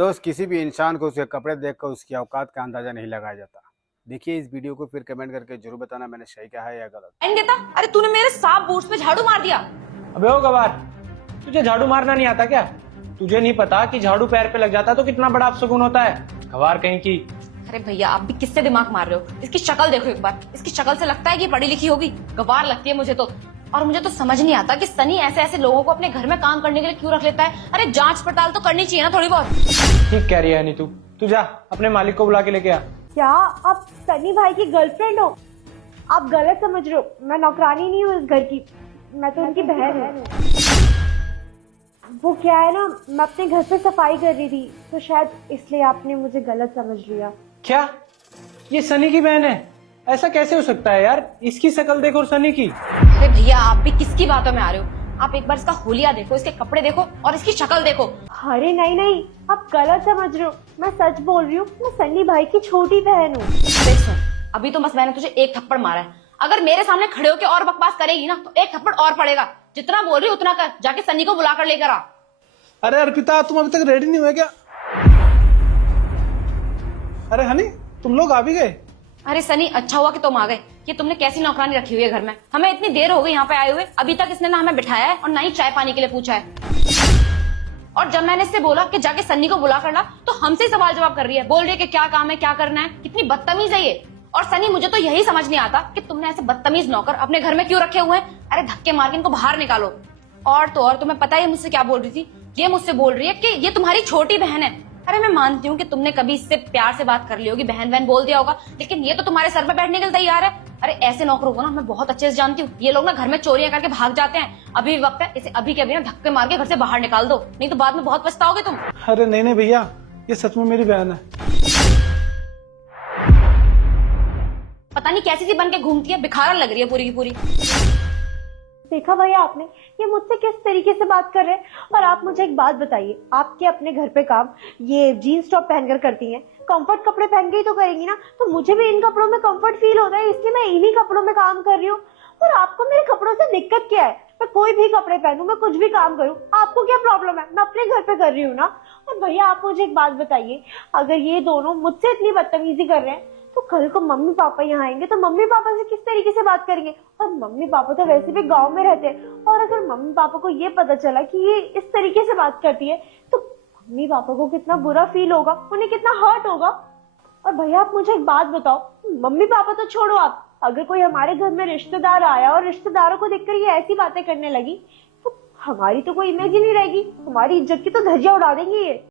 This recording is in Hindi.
दोस्त, किसी भी इंसान को उसके कपड़े देखकर उसकी औकात का अंदाजा नहीं लगाया जाता। देखिए इस वीडियो को, फिर कमेंट करके जरूर बताना मैंने सही कहा है या गलत। देता। अरे तूने मेरे साफ बूट्स पे झाड़ू मार दिया। अबे ओ गवार, तुझे झाड़ू मारना नहीं आता क्या? तुझे नहीं पता कि झाड़ू पैर पे लग जाता तो कितना बड़ा अपशगुन होता है? गवार कहीं की। अरे भैया, आप भी किससे दिमाग मार रहे हो? इसकी शक्ल देखो एक बार। इसकी शक्ल से लगता है कि पढ़ी लिखी होगी। गवार लगती है मुझे तो। और मुझे तो समझ नहीं आता कि सनी ऐसे ऐसे लोगों को अपने घर में काम करने के लिए क्यों रख लेता है। अरे जांच पड़ताल तो करनी चाहिए ना थोड़ी बहुत। ठीक कह रही है नहीं तू जा अपने मालिक को बुला के लेके आ। क्या आप सनी भाई की गर्लफ्रेंड हो? आप गलत समझ रहे हो। मैं नौकरानी नहीं हूँ इस घर की, मैं तो उनकी बहन हूँ। वो क्या है ना, मैं अपने घर पे सफाई कर रही थी तो शायद इसलिए आपने मुझे गलत समझ लिया। क्या ये सनी की बहन है? ऐसा कैसे हो सकता है यार? इसकी शक्ल देखो और सनी की। अरे भैया, आप भी किसकी बातों में आ रहे हो? आप एक बार इसका होलिया देखो, इसके कपड़े देखो और इसकी शक्ल देखो। अरे नहीं नहीं, आप गलत समझ रहे हो। मैं सच बोल रही हूँ, मैं सनी भाई की छोटी बहन हूँ। देख सुन, अभी तो बस मैंने तुझे एक थप्पड़ मारा है। अगर मेरे सामने खड़े होकर और बकवास करेगी ना तो एक थप्पड़ और पड़ेगा। जितना बोल रही है उतना कर। जाके सनी को बुला कर लेकर आ। अरे अर्पिता, तुम अभी तक रेडी नहीं हुए क्या? अरे हनी, तुम लोग आ भी गए? अरे सनी, अच्छा हुआ कि तुम आ गए। ये तुमने कैसी नौकरानी रखी हुई है घर में? हमें इतनी देर हो गई यहाँ पे आए हुए, अभी तक इसने ना हमें बिठाया है और ना ही चाय पानी के लिए पूछा है। और जब मैंने इससे बोला कि जाके सन्नी को बुला कर ला तो हमसे ही सवाल जवाब कर रही है। बोल रही है कि क्या काम है, क्या करना है। कितनी बदतमीज है ये। और सनी, मुझे तो यही समझ नहीं आता कि तुमने ऐसे बदतमीज नौकर अपने घर में क्यों रखे हुए हैं। अरे धक्के मार के इनको बाहर निकालो। और तो और तुम्हें पता है मुझसे क्या बोल रही थी? ये मुझसे बोल रही है कि ये तुम्हारी छोटी बहन है। अरे मैं मानती हूँ कि तुमने कभी इससे प्यार से बात कर ली होगी, बहन बहन बोल दिया होगा, लेकिन ये तो तुम्हारे सर पे बैठने के लिए तैयार है। अरे ऐसे नौकरों को ना मैं बहुत अच्छे से जानती हूँ। ये लोग ना घर में चोरियां करके भाग जाते हैं। अभी भी वक्त है, इसे अभी के अभी ना धक्के मार के घर से बाहर निकाल दो, नहीं तो बाद में बहुत पछताओगे तुम। अरे नहीं नहीं भैया, ये सच में मेरी बहन है। पता नहीं कैसी सी बन के घूमती है, भिखारन लग रही है पूरी की पूरी। देखा भैया आपने, ये मुझसे किस तरीके से बात कर रहे हैं। और आप मुझे एक बात बताइए, आपके अपने घर पे काम ये जीन्स टॉप पहनकर करती हैं, कंफर्ट कपड़े पहन के ही तो करेंगी ना। तो मुझे भी इन कपड़ों में कंफर्ट फील होता है, इसलिए मैं इन्हीं कपड़ों में काम कर रही हूँ। और आपको मेरे कपड़ों से दिक्कत क्या है? मैं कोई भी कपड़े पहनूं, मैं कुछ भी काम करूं, आपको क्या प्रॉब्लम है? मैं अपने घर पे कर रही हूँ ना। और भैया आप मुझे एक बात बताइए, अगर ये दोनों मुझसे इतनी बदतमीजी कर रहे हैं तो कल को मम्मी पापा यहाँ आएंगे तो मम्मी पापा से किस तरीके से बात करेंगे? और मम्मी पापा तो वैसे भी गांव में रहते हैं, और अगर मम्मी पापा को ये पता चला कि ये इस तरीके से बात करती है तो मम्मी पापा को कितना बुरा फील होगा, उन्हें कितना हर्ट होगा। और भैया आप मुझे एक बात बताओ, मम्मी पापा तो छोड़ो, आप अगर कोई हमारे घर में रिश्तेदार आया और रिश्तेदारों को देखकर ये ऐसी बातें करने लगी तो हमारी तो कोई इमेज ही नहीं रहेगी, हमारी इज्जत की तो धज्जियां उड़ा देंगे ये।